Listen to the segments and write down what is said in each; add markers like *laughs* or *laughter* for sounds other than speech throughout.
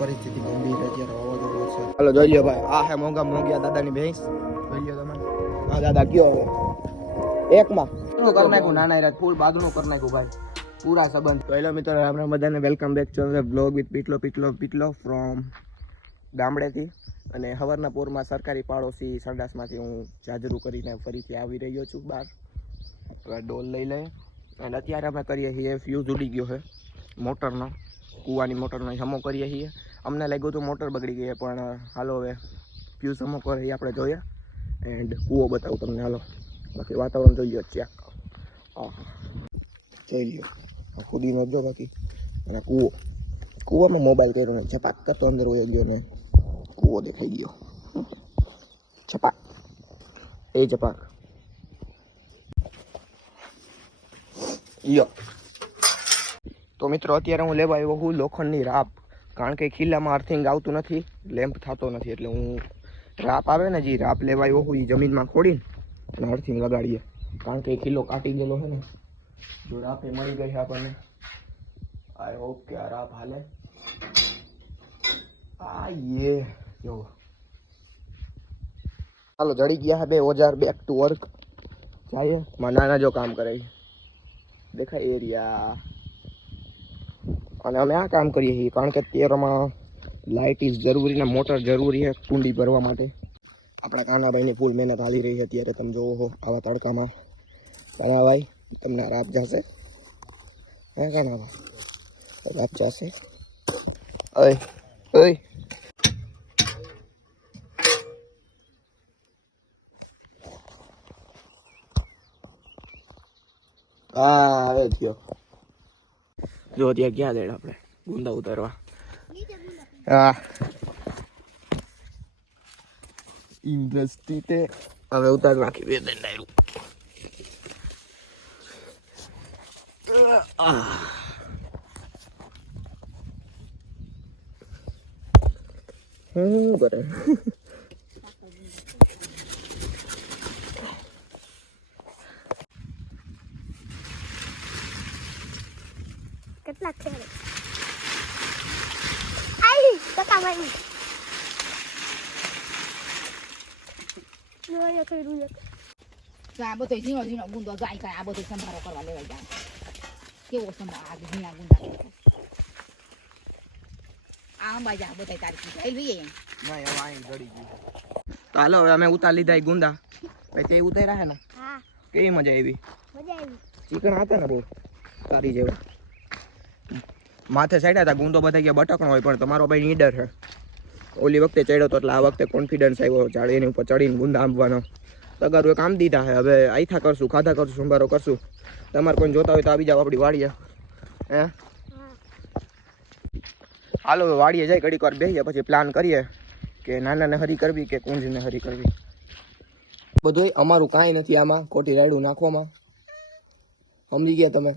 પરિસ્થિતિ ગંભીર અત્યારે છે હાલો જોઈ લ્યો ભાઈ. આ હે મોંઘા મોંઘિયા દાદાની ભેંસ. જોઈ તમે. હા દાદા કયો હવે એકમાં. કરી નાખ્યું? નાના રાત ફૂલ બાદનું કર નાખ્યું ભાઈ. પૂરા સંબંધ. તો હેલો મિત્રો આપણે બધાને welcome back to blog with પીટલો પીટલો પીટલો ફ્રોમ ગામડેથી. અને હવારના પોરમાં સરકારી પાડોશી સંડાસમાંથી હું જાજરૂ કરીને ફરીથી આવી રહ્યો છું બહાર. ડોલ લઈ લઈએ. અને અત્યારે અમે કરીએ છીએ ફ્યુઝ ઉડી ગયો છે, મોટરનો, કૂવાની મોટરનો હમો કરીએ છીએ. અમને લાગ્યું હતું મોટર બગડી ગઈ પણ હાલો હવે ફ્યુઝ હમો કરીએ, આપણે જોઈએ. એન્ડ કૂવો બતાવું તમને, હાલો. બાકી વાતાવરણ જોઈ લો ચેક જોઈ લો આ ખુદીનો જો બાકી. અને કૂવો. કૂવામાં મોબાઈલ કર્યો ને છપાક કરતો અંદર હોય ગયો ને કૂવો દેખાઈ ગયો. છપાક એ છપાક યો. તો મિત્રો, અત્યારે હું લેવા આવ્યો છું લોખંડની રાપ. કારણ કે ખીલામાં અર્થિંગ આવતું નથી, લેમ્પ થતો નથી, એટલે હું રાપ આવે ને, જે રાપ લેવા આવ્યો છું, એ જમીનમાં ખોડીને અને અર્થિંગ લગાડીએ. કારણ કે એ ખીલો કાટી ગયેલો છે ને, જો રાપે મળી ગઈ છે આપણને. આઈ હોપ કે આ રાપ હાલે. આ યે જો. ચાલો જડી ગયા બે ઓજાર બેક ટુ વર્ક જાય નાના જો કામ કરે. દેખાય એરિયા. અને અમે આ કામ કરીએ છીએ, કારણ કે અત્યારમાં લાઇટ ઇઝ જરૂરી ને મોટર જરૂરી છે કુંડી ભરવા માટે. આપણા કાનાભાઈની ફૂલ મહેનત હાલી રહી છે અત્યારે, તમે જોવો છો આવા તડકામાં. કાનાભાઈ, તમને રાપ જશે? હે કાનાભાઈ? રાપ જશે? ઓય ઓય. હા હવે થયો. જો ત્યાં ક્યાં દેડ આપણે? ગુંદા ઉતારવા. હા. ઇન્ડસ્ટ્રી તે. હવે ઉતાર નાખી બે ત્રણ ડાયરું શું કરે કેટલા છે? આઈ ટકા મારી જોયો કર્યું એક. તો આ બધો ઝીણો ઝીણો ગુંદો જાય કાંઈ આ બધો સંભારો કરવા લેવાય જાય. કેવો સંભાર આ ઝીણા ગુંદા. આ અંબા જા બધા તારીખ થઈ લઈએ નહીં હવે અહીં જડી ગયું. તો હાલો હવે અમે ઉતાર લીધા એ ગુંદા. પછી તે ઉતાર્યા હે ને? કેવી મજા આવી? મજા આવી. ચિકન હતા ને બહુ? સારી જેવું. માથે ચડ્યા હતા ગુંદો બધા ગયા બટકણો હોય પણ તમારો ભાઈ નીડર છે ઓલી વખતે ચડ્યો તો એટલે આ વખતે કોન્ફિડન્સ આવ્યો ઝાડ એની ઉપર ચડીને ગુંદા આંબવાનો. તગારું કામ દીધા છે હવે આઈથા કરશું, ખાધા કરશું, સંભારો કરશું. તમારે કોઈ જોતા હોય તો આવી જાઓ આપણી વાડીએ હે? હાલો વાડીએ જાય, ઘડીક વાર બેસીએ પછી પ્લાન કરીએ કે નાનાને હરી કરવી કે કુંજને હરી કરવી. બધું અમારું કાંઈ નથી આમાં, ખોટી રાયડું નાખવામાં. સમજી ગયા તમે?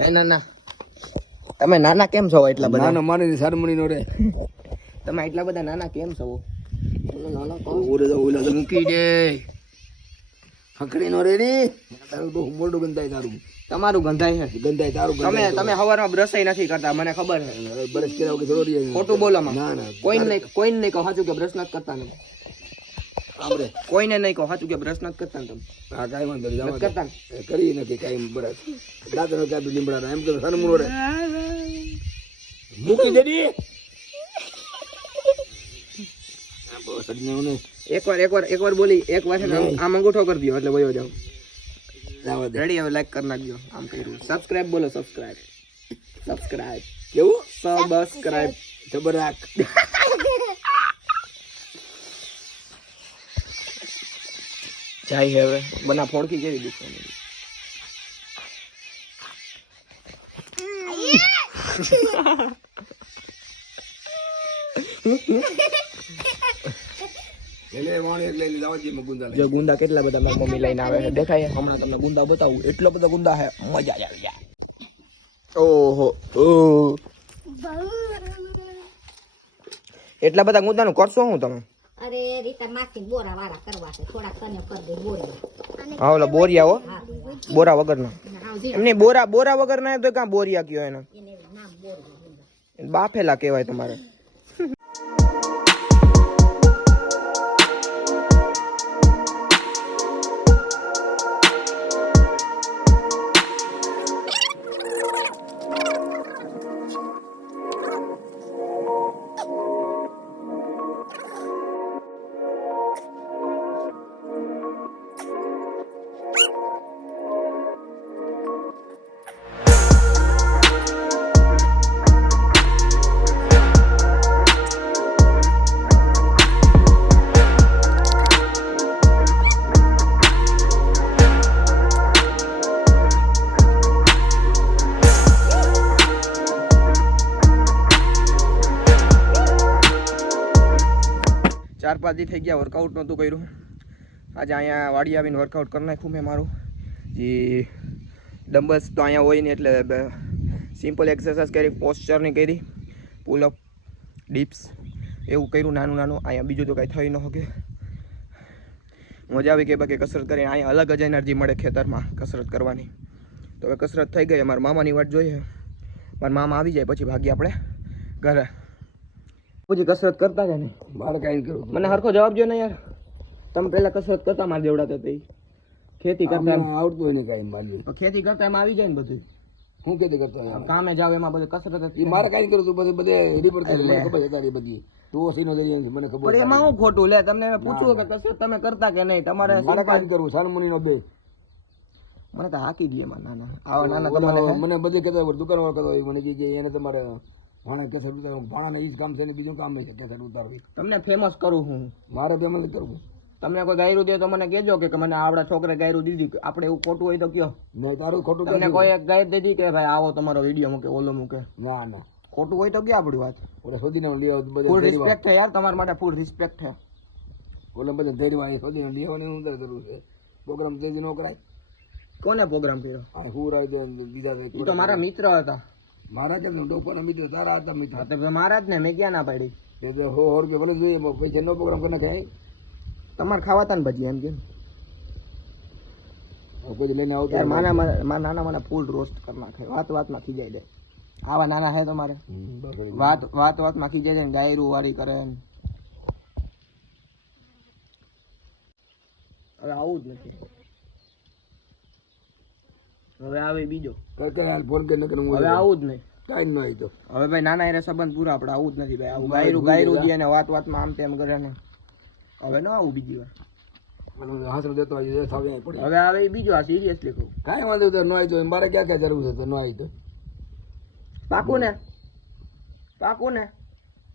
હે, નાના? તમે નાના કેમ છો એટલા બધા? નાનો માની સારમણી નો રે. તમે એટલા બધા નાના કેમ છો? નાના કહો. ઓરે તો ઓલા તો મૂકી દે. ફકડી નો રે રે. તારું બહુ મોટું ગંધાય તારું. તમારું ગંધાય છે ગંધાય તારું તમે તમે હવારમાં બ્રશય નથી કરતા મને ખબર છે. બ્રશ કર્યા વગર થોડો ખોટું બોલો માં ના ના. કોઈને નહીં કોઈને નહીં કહો સાચું કે બ્રશ નથી કરતા ને. આપણે કોઈને નહીં કહો સાચું કે બ્રશ નથી કરતા તમે. હા કાંઈ વાંધો નહીં કરતા કરી નથી કાંઈ બ્રશ. દાદા કાપી લીમડા એમ કે સરમણો રે મૂકી દે દી આ બસ અજ્ઞાઓને એકવાર એકવાર એકવાર બોલી એક વાર છે આમ- અંગૂઠો કરી દો એટલે વયો જાવ. રેડી હવે લાઈક કરી નાખજો. આમ કર્યું. સબસ્ક્રાઇબ બોલો સબસ્ક્રાઇબ સબસ્ક્રાઇબ કેવું? સબસ્ક્રાઇબ જબર રાખ. *laughs* જાય હવે. બના ફોડકી કેવી દીકરી જો ગુંદા કેટલા બધા મારી મમ્મી લઈને આવે છે. દેખાય હમણાં તમને ગુંદા બતાવું. એટલો બધો ગુંદા છે મજા જ આવી જાય. ઓહો ઓહ એટલા બધા ગુંદાનું કરશો હું તમે? રીતા બોરા વાળા કરવા છે. થોડાક તને કરી દે બોરી હા ઓલા બોરિયા હો? બોરા વગરના. એમની બોરા બોરા વગરના તો કાં બોરિયા કયો એના? એને નામ બોર છે. બાફેલા કહેવાય તમારે. દી થઈ ગયા વર્કઆઉટ નહોતું કર્યું. આજે અહીંયા વાડી આવીને વર્કઆઉટ કરી નાખ્યું મેં મારું. જે ડમ્બલ્સ તો અહીંયા હોય ને એટલે સિમ્પલ એક્સરસાઇઝ કરી પોસ્ચરની કરી પુલઅપ ડીપ્સ એવું કર્યું નાનું નાનું. અહીંયા બીજું તો કાંઈ થઈ ન શકે. મજા આવી કે બાકી કસરત કરીને અહીંયા અલગ જ એનર્જી મળે ખેતરમાં કસરત કરવાની. તો હવે કસરત થઈ ગઈ, અમારા મામાની વાટ જોઈએ. મારા મામા આવી જાય, પછી ભાગીએ આપણે ઘરે. પછી કસરત કરતા મારે કાંઈ નહીં મને સરખો જવાબ જો ને યાર. તમે પહેલા કસરત કરતા માર દેવડાતા તે ખેતી કરતા આવડતું હોય ને કાંઈ મારી ખેતી કરતા એમ આવી જાય ને બધું હું ખેતી કરતો કામે જાવ એમાં બધું કસરત એ મારે કાંઈ કરું તું બધે બધે રિપોર્ટ કરી મને ખબર છે બધી. તું ઓસીનો છે, મને ખબર પણ એમાં હું ખોટું? લે તમને પૂછ્યું કે કસરત તમે કરતા કે નહીં? તમારે મારે કાંઈ નહીં કરવું સાનમુનીનો બે. મને તો હાકી દે એમાં નાના. આવા નાના તમારે મને બધે કહેતા દુકાન વાળો કહેતા મને જે એને તમારે ભાણા કેસર ઉતારવું ભાણાને એ જ કામ છે ને બીજું કામ નહીં છે. કેસર ઉતારવી તમને ફેમસ કરું હું. મારે ફેમસ કરવું. તમને કોઈ ગાયરું દે તો મને કહેજો કે કે મને આવડા છોકરે ગાયરું દીધી કે આપણે એવું ખોટું હોય તો કયો. નહીં તારું ખોટું તમને કોઈ એક ગાય દીધી કે ભાઈ આવો તમારો વીડિયો મૂકે ઓલો મૂકે. ના ના. ખોટું હોય તો ક્યાં આપણી વાત? ઓલે શોધીને લઈ આવો ફૂલ રિસ્પેક્ટ છે યાર તમારા માટે ફૂલ રિસ્પેક્ટ છે. ઓલે બધા ધૈર્ય એ શોધીને લઈ આવવાની શું જરૂર છે. પ્રોગ્રામ તેજ નો કરાય. કોને પ્રોગ્રામ કર્યો? હું રાજ દે બીજા દે. એ તો મારા મિત્ર હતા. મારા કે ડોપાના અમિત તારા હતા મિત્ર હા તો મારા જ ને મેં ક્યાં ના પાડી? એ તો હો હોર કે ભલે જોઈએ પૈસા નો પ્રોગ્રામ કરી નાખાય તમારે ખાવાતા ને ભજીયા એમ કે? કોઈ લઈને આવતો યાર માના માના મારા નાના મારા ફૂલ રોસ્ટ કરી નાખે. વાત વાતમાં ખીજાઈ દે. આવા નાના હે તમારે? વાત વાત વાતમાં ખીજાઈ જાય ને ગાયરું વાળી કરે ને. હવે આવું જ નથી. હવે આવે બીજો. કર હાલ ફોન કરીને હવે આવું જ નહીં. કાંઈ ન આવી તો. હવે ભાઈ નાના એરે સંબંધ પૂરા આપણે આવું જ નથી ભાઈ. આવું ગાયરું ગાયરું દે ને વાત વાતમાં આમ તેમ કરે ને. હવે ન આવું બીજી વાર. હાંસલ દેતો હોય થાવે હવે આવે બીજો આ સિરિયસલી કહું. કાંઈ વાંધો તો ન આવી તો. મારે ક્યાં ક્યાં જરૂર છે તો ન આવી તો. પાકું ને. પાકું ને.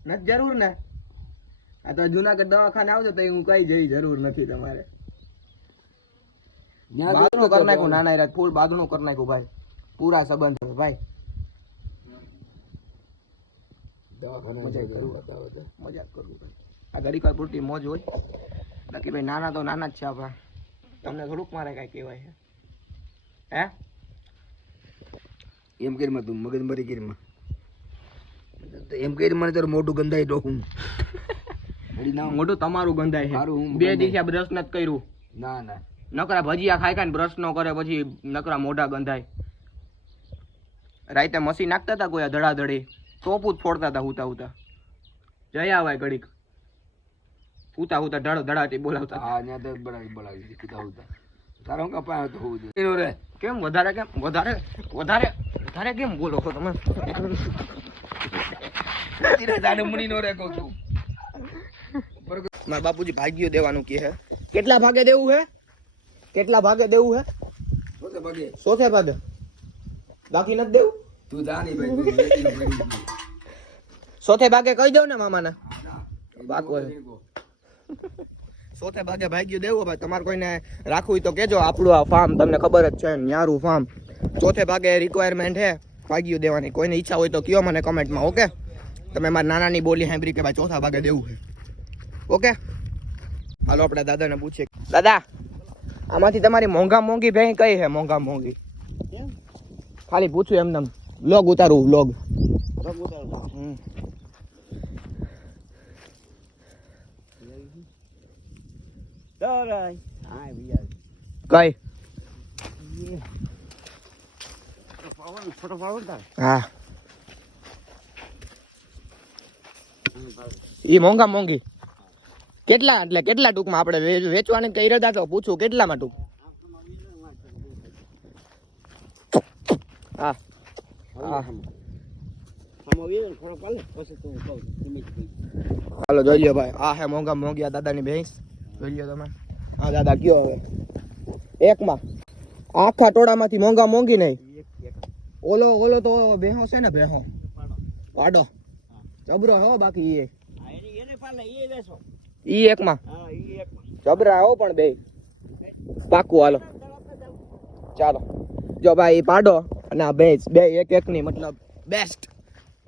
નથી જરૂર ને. આ તો જુનાગઢ દવાખાને આવજો તો હું કઈ જઈ જરૂર નથી તમારે. ન્યા કરી નાખ્યું નાના રાત ફૂલ બાદણું કરી નાખ્યું ભાઈ. પૂરા સંબંધ હવે ભાઈ. મજા કરું. બતાવે તો. કરું આ ઘડીક પૂરતી મોજ હોય? બાકી ભાઈ નાના તો નાના જ છે આપણા. તમને થોડુંક મારે કાંઈ કહેવાય છે. હે? એમ કરી તું મગજ મરી કરી એમ કરી મને તારું મોટું ગંધાઈ ડોકું હું. *laughs* ના મોઢું તમારું ગંધાય છે. બે. દિવસે બ્રશ નથી કર્યું. ના ના. નકરા ભજીયા ખાઈ ખાઈને બ્રશ નો કરે પછી નકરા મોઢા ગંધાય. રાતે મસી નાખતા હતા કોઈ ધડાધડી. ટોપું જ ફોડતા હતા હુતા હુતા. જય આવાય ઘડીક. હુતા હુતા ધડ ધડાટી બોલાવતા. હા ન્યા તો બળાવી બળાવી કીધા હુતા તારા કપાય તો હોવું જોઈએ. રે કેમ વધારે કેમ વધારે વધારે વધારે કેમ બોલો છો તમે? નો રે કહું છું. મારા બાપુજી ભાગ્યો દેવાનું કે હે. કેટલા ભાગે દેવું હે? કેટલા ભાગે દેવું હે? સોથે ભાગે. બાકી નથી દેવું? તું જાની ભાઈ. સોથે ભાગે કહી દઉં ને મામાને? છે. સોથે ભાગે ભાગ્યું દેવું ભાઈ તમારે કોઈને રાખવું હોય તો કેજો આપણું આ ફાર્મ તમને ખબર જ છે ન્યારું ફાર્મ ચોથે ભાગે રિક્વાયરમેન્ટ છે ભાગ્યું દેવાની. કોઈને ઈચ્છા હોય તો કયો મને કમેન્ટમાં ઓકે? તમે મારા નાનાની બોલી સાંભળી કે ભાઈ ચોથા ભાગે દેવું છે. ઓકે? હાલો આપણે દાદાને પૂછીએ. દાદા આમાંથી તમારી મોંઘા મોંઘી ભેં કઈ છે મોંઘા મોંઘી? ખાલી પૂછું એમને. લોગ ઉતારું વ્લોગ કઈ? હા. એ મોંઘા મોંઘી. કેટલા એટલે કેટલા ટૂંકમાં આપણે વેચવાની કઈ રહ્યા તો પૂછું, કેટલામાં ટૂંક? હા. હાલો, જોઈ લ્યો ભાઈ. આ હે મોંઘા મોંઘી આ દાદાની ભેંસ. જોઈ લ્યો તમે. હા દાદા કયો હવે? એકમાં. આખા ટોળામાંથી મોંઘા મોંઘી નહીં. ઓલો ઓલો તો બેહો છે ને ભેહો પાડો જબરો હો બાકી એ. એને પાલે એ ઈ ઈ એકમાં. જબરા હો પણ બે. પાકું હાલો. ચાલો. જો ભાઈ પાડો અને આ બે બે એક એક ની મતલબ બેસ્ટ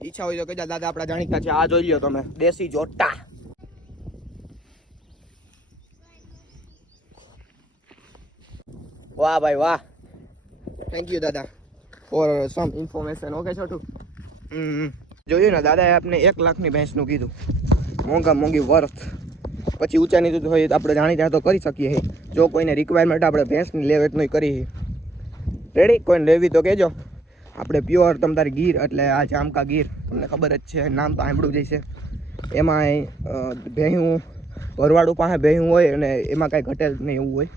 ઈચ્છા હોય તો કહેજા. દાદા આપણા જાણીતા છે. આ જોઈ લ્યો તમે. દેશી જોટા. વાહ ભાઈ, વાહ. થેન્ક યુ દાદા. ફોર સમ ઇન્ફોર્મેશન ઓકે છોટું? જોયું ને, દાદાએ આપને એક લાખની ભેંસનું કીધું. મોંઘા, મોંઘી વર્થ પછી ઊંચા નીચું હોય તો આપણે જાણીતા તો કરી શકીએ. જો કોઈને રિક્વાયરમેન્ટ આપણે ભેંસની લે વેચનું કરી રેડી કોઈને લેવી તો કહેજો. આપણે પ્યોર તમ તારી ગીર એટલે આ જામકા ગીર. તમને ખબર જ છે, નામ તો સાંભળ્યું જ છે એમાં ભેહું, ભરવાડું પાસે ભેહું હોય અને એમાં કાંઈ ઘટેલ નહીં એવું હોય.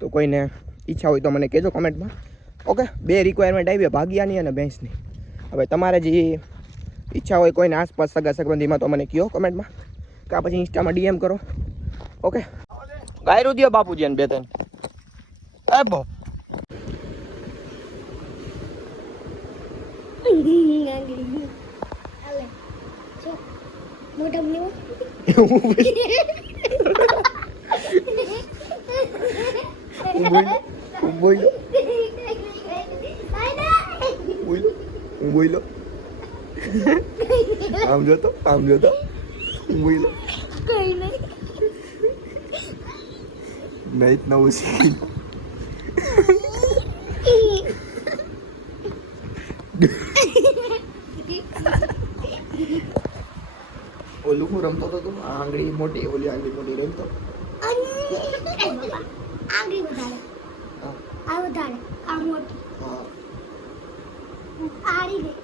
તો કોઈને ઈચ્છા હોય તો મને કહેજો કમેન્ટમાં. ઓકે? બે રિક્વાયરમેન્ટ આવી, ભાગિયાની અને ભેંસની. હવે તમારે જે ઈચ્છા હોય કોઈને આસપાસ સગા સંબંધીમાં તો મને કહો કમેન્ટમાં? કાં પછી ઇન્સ્ટામાં ડીએમ કરો. ઓકે ગાયરું દો બાપુજી બે ત્રણ. એ બો. બોલ્યો હું બોલ્યો આમ જોતો આમ જોતો. કઈ નહીં નહીં નવું શીખી. ઓલું હું રમતો હતો તું? આંગળી મોટી ઓલી આંગળી મોટી રમતો? આંગળી વધારે હા આ વધારે આ મોટી હા આરી ગઈ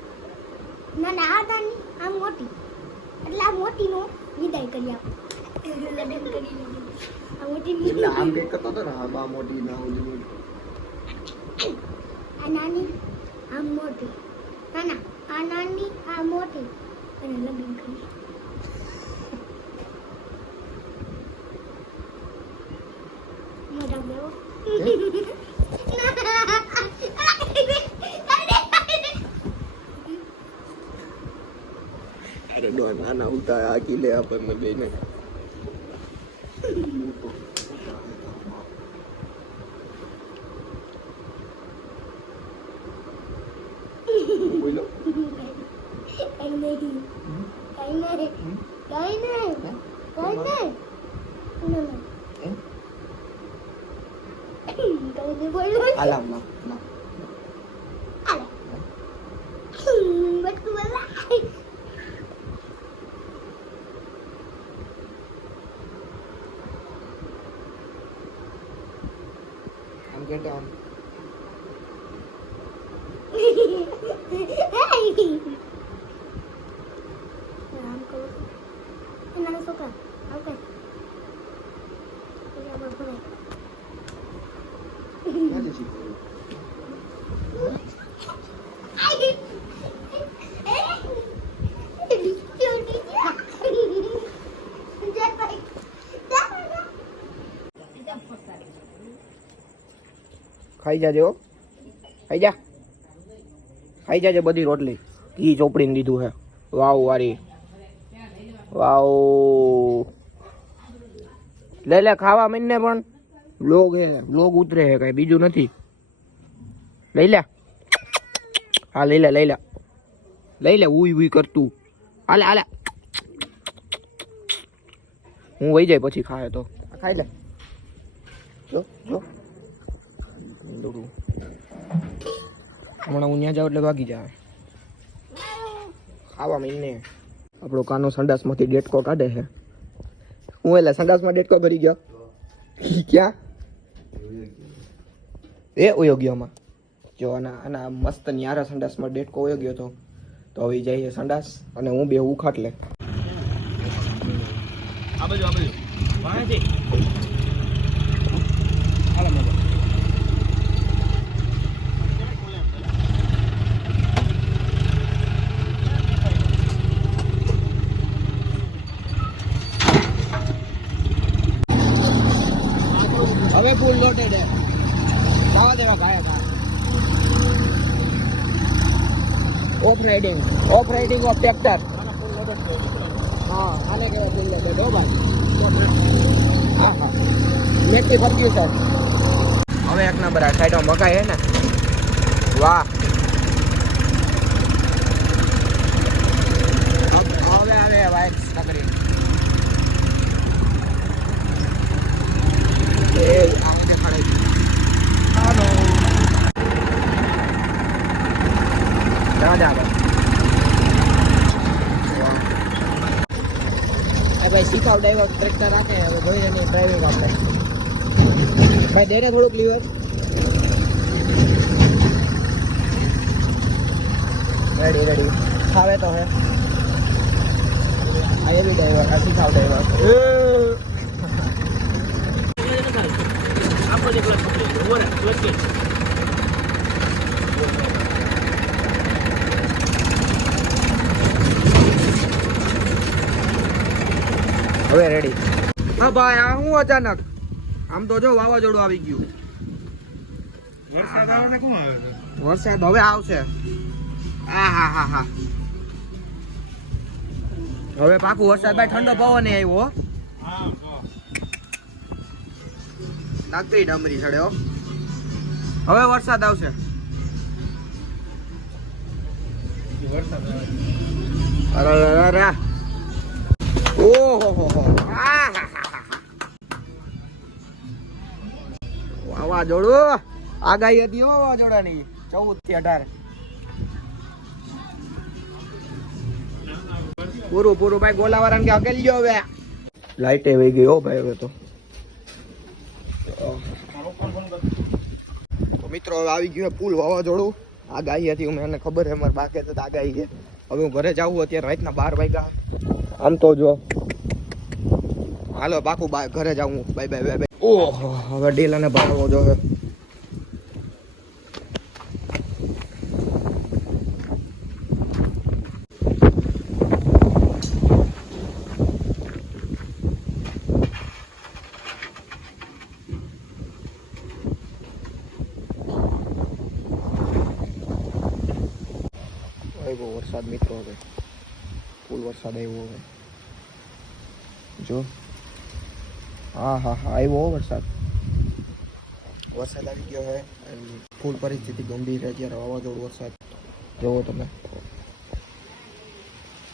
ના ના આ તાની આ મોટી એટલે આ મોટીનો વિદાય કરી આપો. લગ્ન કરી આ મોટી એટલે આમ કંઈક કરતો હતો ને? આ મોટી ના ઓલી આ નાની આ મોટી. ના ના આ નાની આ મોટી. અને લગ્ન કરી મોટા બેવો અરે ડો નાના ઉતા આ કિલે આપણને બેને બોલો કઈ નહીં કઈ નહીં કઈ નહીં કઈ નહીં ના ના એમ? કઈ નહીં બોલવું આલામ ના ના Ala. Buat gue lah. આમ કેટે આમ Hey. Nah, aku. Ini aku suka. Oke. Ini apa boleh? ક્યાંથી શીખ્યું ખાઈ જાજે હો. ખાઈ જા. ખાઈ જાજે બધી રોટલી. ઘી ચોપડીને દીધું હે. વાવ વારી. વાવ. લે લે, ખાવા મહિને પણ. લોગ હે, લોગ ઉતરે હે કઈ, બીજું નથી. લઈ લે. હા, લઈ લે લઈ લે. લઈ લે, ઉઈ ઉઈ કરતું. હાલે હાલે. હું વહી જાય પછી ખાય તો. ખાઈ લે. જો જો. હમણાં હું ત્યાં જાઉં એટલે ભાગી જાય. ખાવા મહિને આપણો કાનો સંડાસમાંથી ડેટકો કાઢે છે. હું એટલે સંડાસમાં ડેટકો ભરી ગયો. ક્યાં? એ ઉયો ગયો આમાં જો આના આના મસ્ત ન્યારા સંડાસમાં ડેટકો ઉયો ગયો હતો તો હવે જઈએ સંડાસ અને હું બે ઉખાટ લે આ બાજુ આ બાજુ વાંચી હાલો મેં હવે ફૂલ લોટેડ હે જવા દેવા ભાઈ of riding of riding of tractor હા, આને કહેવાય ફિલ્ડ હો ભાઈ. હા હા. મેથી ફર્ગ્યુસન હવે એક નંબર આ સાઈડમાં મકાઈ ને. વાહ. હવે આવે વાઇટ નકરી એ આવું દેખાડે છે. હાલો. જા જા ભાઈ વાહ. આ ભાઈ શીખાવ ડ્રાઈવર ટ્રેક્ટર રાખે હવે જોઈને એની ડ્રાઇવિંગ આપણે ભાઈ દેને થોડુંક લીવર રેડી રેડી ખાવે તો હે. આ એ બી ડ્રાઈવર આ શીખાવ ડ્રાઈવર આપણો જ એકલો પકડી ઊભો રહે વચ્ચે હવે રેડી હા ભાઈ આ હું અચાનક? આમ તો જો વાવાઝોડું આવી ગયું. વરસાદ આવે કોણ આવે છે? વરસાદ હવે આવશે. આ હા હા હા. હવે પાકું વરસાદ ભાઈ ઠંડો પવન આવ્યો હો. ડમરી ચડ્યો હવે વરસાદ આવશે. વરસાદ ઓહો હો હો. આ હા. વાવાઝોડું. આગાહી હતી હો વાવાઝોડાની ચૌદથી અઢાર. પૂરું પૂરું ભાઈ ગોલાવાળાને કે અકેલ ગયો હવે. લાઈટ વહી ગઈ હો ભાઈ હવે તો. મિત્રો હવે આવી ગયું પુલ વાવાઝોડું. આગાહી હતી મને ખબર છે મારે બાકી તો આગાહી છે. હવે હું ઘરે જાઉં અત્યારે રાતના બાર વાગ્યા. આમ તો જો. હાલો બાકુ ઘરે જાઉં બાય બાય બાય. ઓહો હવે ડેલાને ભાડવો જો હવે આવ્યો વરસાદ મિત્રો હવે ફૂલ વરસાદ આવ્યો હવે જો હા હા હા આવ્યો હો વરસાદ વરસાદ આવી ગયો છે ફૂલ પરિસ્થિતિ ગંભીર છે જ્યારે વાવાઝોડું વરસાદ જોવો તમે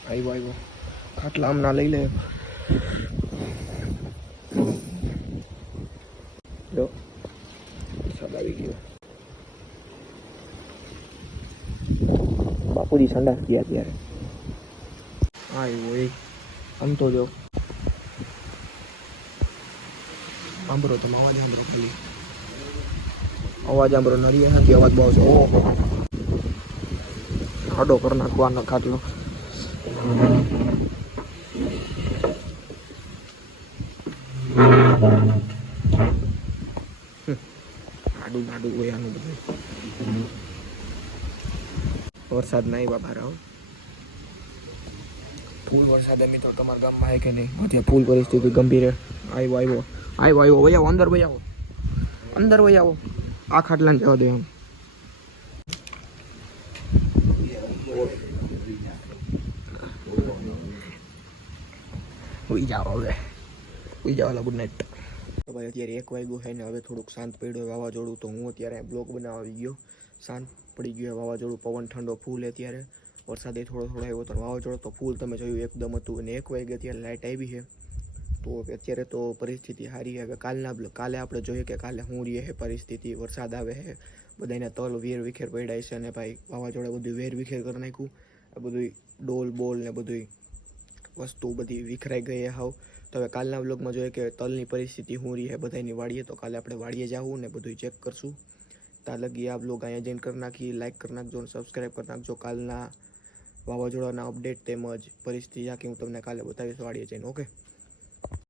આવ્યો આવ્યો ખાટલા આમના લઈ લે જો વરસાદ આવી ગયો બાપુજી સંડાસ ગયા ત્યારે હા એવું એ આમ તો જો સાંભળો તમે અવાજ સાંભળો ખાલી અવાજ સાંભળો નરિયા નથી અવાજ બહુ છે ઓહો આડો કરી નાખવાનો ખાટલો આડું આડું હોય આનું બધું વરસાદ નહીં બાબા રાવ ફૂલ વરસાદ એમ તો તમારા ગામમાં આવે કે નહીં અત્યારે ફૂલ પરિસ્થિતિ ગંભીર છે આવ્યો આવ્યો આવ્યો આવ્યો વહી આવો અંદર ભાઈ આવો અંદર ભાઈ આવો આ ખાટલાને જવા દે એમ. ઉઈ જાઓ હવે. ઉઈ ગુડ નાઇટ. તો ભાઈ અત્યારે એક વાગ્યું છે ને હવે થોડુંક શાંત પડ્યું વાવાઝોડું, તો હું અત્યારે બ્લોગ બનાવવા આવી ગયો. શાંત પડી ગયો વાવાઝોડું, પવન ઠંડો ફૂલ અત્યારે. વરસાદ થોડો થોડો આવ્યો તો વાવાઝોડો તો ફૂલ, તમે જોયું, એકદમ હતું. અને એક વાગે અત્યારે લાઇટ આવી છે. તો અત્યારે તો પરિસ્થિતિ સારી હવે કાલના કાલે આપણે જોઈએ કે કાલે શું રહે છે પરિસ્થિતિ. વરસાદ આવે છે. બધાને તલ વેર વિખેર પડ્યા છે અને ભાઈ વાવાઝોડા બધું વેર વિખેર કરી નાખ્યું. આ બધું ડોલ બોલ ને બધું વસ્તુ બધી વિખરાઈ ગઈ હાવ. તો હવે કાલના બ્લોગમાં જોઈએ કે તલની પરિસ્થિતિ શું રહી છે બધાની વાડીએ તો કાલે આપણે વાડીએ જવું ને બધું ચેક કરશું. ત્યાં લગી આ બ્લોગ અહીંયા જઈને કરી નાખી. લાઇક કરી નાખજો અને સબસ્ક્રાઈબ કરી નાખજો. કાલના વાવાઝોડાના અપડેટ તેમજ પરિસ્થિતિ આખી હું તમને કાલે બતાવીશ. વાડીએ જઈને ઓકે